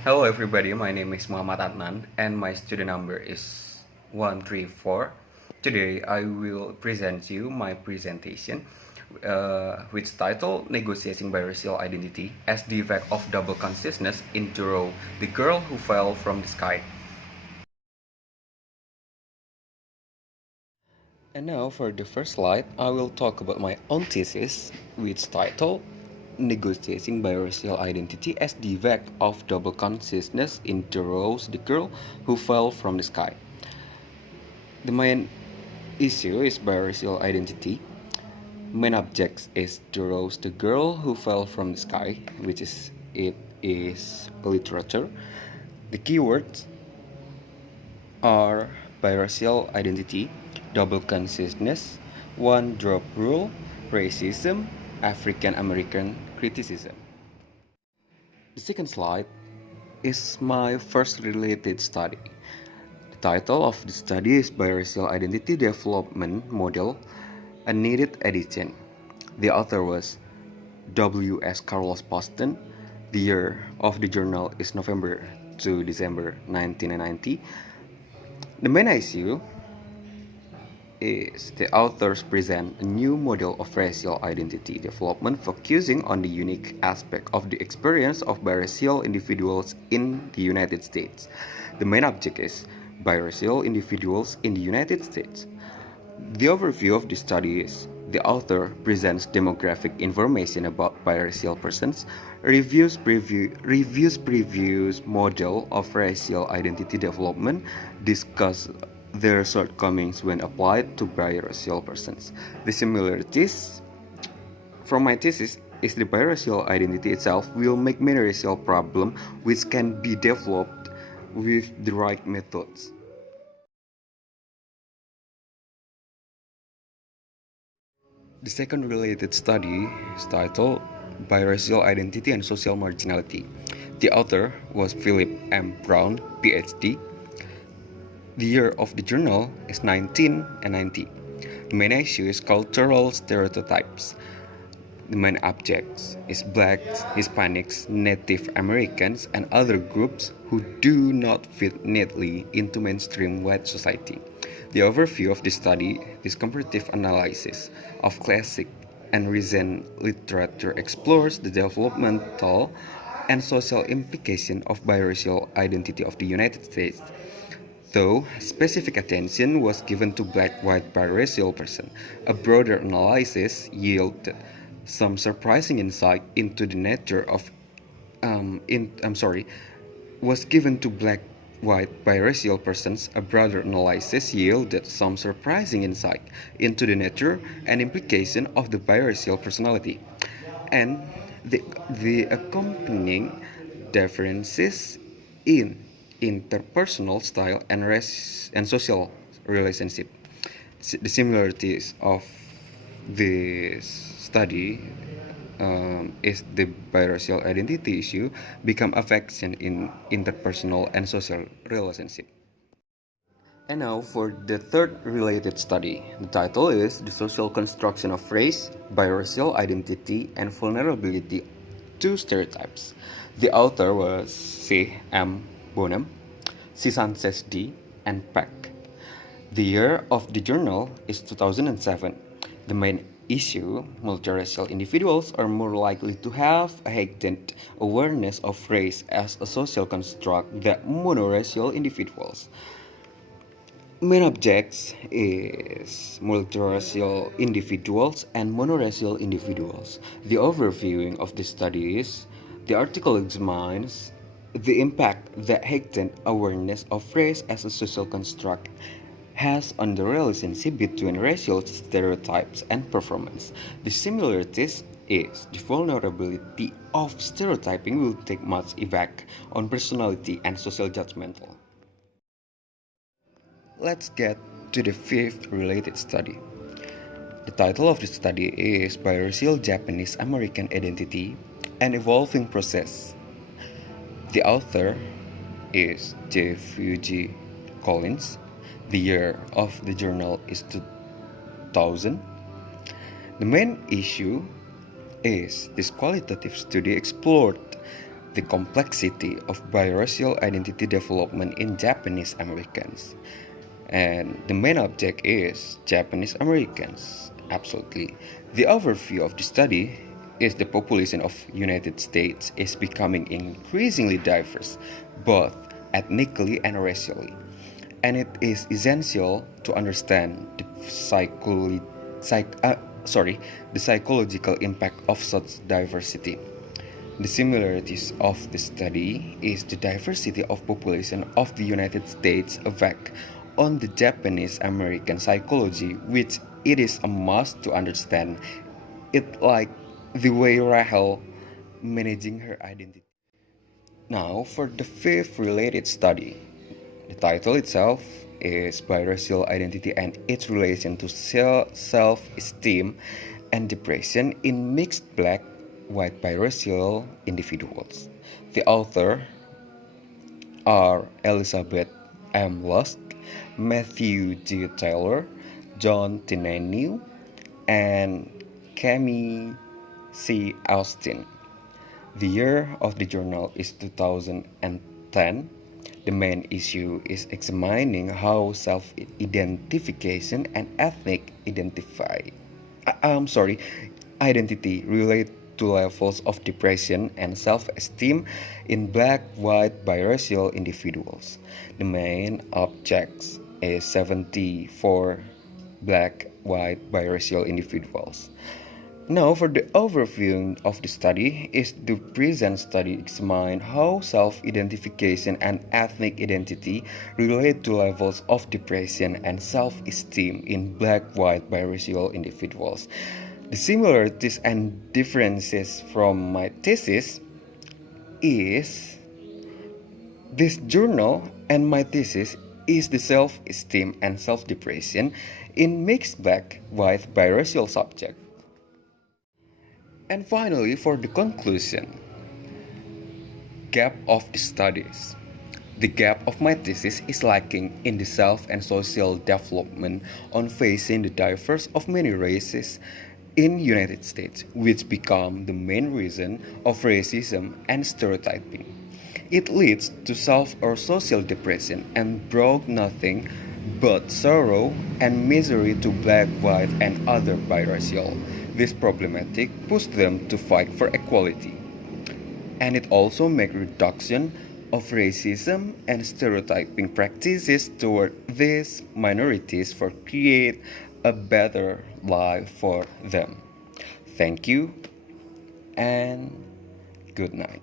Hello everybody, my name is Muhammad Adnan and my student number is 134. Today I will present you my presentation which title Negotiating Biracial Identity as the Effect of Double Consciousness in Duro, the Girl Who Fell from the Sky. And now for the first slide, I will talk about my own thesis, which title Negotiating Biracial Identity as the Effect of Double Consciousness in Rose, the Girl Who Fell from the Sky. The main issue is biracial identity. Main object is Rose, the Girl Who Fell from the Sky, which is literature. The keywords are biracial identity, double consciousness, one drop rule, racism, African American criticism. The second slide is my first related study. The title of the study is Biracial Identity Development Model, a Needed Edition. The author was W.S. Carlos Poston. The year of the journal is November to December 1990. The main issue is the authors present a new model of racial identity development focusing on the unique aspect of the experience of biracial individuals in the United States. The main object is biracial individuals in the United States. The overview of the study is the author presents demographic information about biracial persons, reviews previous model of racial identity development, discuss their shortcomings when applied to biracial persons. The similarities from my thesis is the biracial identity itself will make many racial problems which can be developed with the right methods. The second related study is titled Biracial Identity and Social Marginality. The author was Philip M. Brown, PhD. The year of the journal is 1990. The main issue is cultural stereotypes. The main objects is blacks, Hispanics, Native Americans, and other groups who do not fit neatly into mainstream white society. The overview of the study is comparative analysis of classic and recent literature explores the developmental and social implication of biracial identity of the United States. Though specific attention was given to black-white biracial person, a broader analysis yielded some surprising insight into the nature of was given to black-white biracial persons. A broader analysis yielded some surprising insight into the nature and implication of the biracial personality, and the accompanying differences in interpersonal style and social relationship. The similarities of this study is the biracial identity issue become affection in interpersonal and social relationship. And now for the third related study. The title is The Social Construction of Race, Biracial Identity, and Vulnerability to Stereotypes. The author was C. M. Bonham, C. Sanchez D., and Peck. The year of the journal is 2007. The main issue, multiracial individuals are more likely to have a heightened awareness of race as a social construct than monoracial individuals. Main objects is multiracial individuals and monoracial individuals. The overviewing of the study is the article examines the impact that heightened awareness of race as a social construct has on the relationship between racial stereotypes and performance. The similarities is the vulnerability of stereotyping will take much effect on personality and social judgmental. Let's get to the fifth related study. The title of the study is Biracial Japanese American Identity, an Evolving Process. The author is J. Fuji Collins. The year of the journal is 2000. The main issue is this qualitative study explored the complexity of biracial identity development in Japanese Americans. And the main object is Japanese Americans. Absolutely. The overview of the study is the population of United States is becoming increasingly diverse, both ethnically and racially. And it is essential to understand the the psychological impact of such diversity. The similarities of the study is the diversity of population of the United States effect on the Japanese American psychology, which it is a must to understand it, like the way Rahel managing her identity. Now for the fifth related study. The title itself is Biracial Identity and its relation to self-esteem and depression in mixed black white biracial individuals. The author are Elizabeth M. Lusk, Matthew G. Taylor, John Tinenu, and Cami C. Austin. The year of the journal is 2010. The main issue is examining how self-identification and identity relate to levels of depression and self-esteem in black, white, biracial individuals. The main objects is 74 black, white, biracial individuals. Now, for the overview of the study, is the present study examine how self-identification and ethnic identity relate to levels of depression and self-esteem in black, white, biracial individuals. The similarities and differences from my thesis is this journal and my thesis is the self-esteem and self-depression in mixed black, white, biracial subject. And finally, for the conclusion, gap of the studies. The gap of my thesis is lacking in the self and social development on facing the diverse of many races in United States, which become the main reason of racism and stereotyping. It leads to self or social depression and brought nothing but sorrow and misery to black, white, and other biracial. This problematic pushed them to fight for equality. And it also makes reduction of racism and stereotyping practices toward these minorities for create a better life for them. Thank you and good night.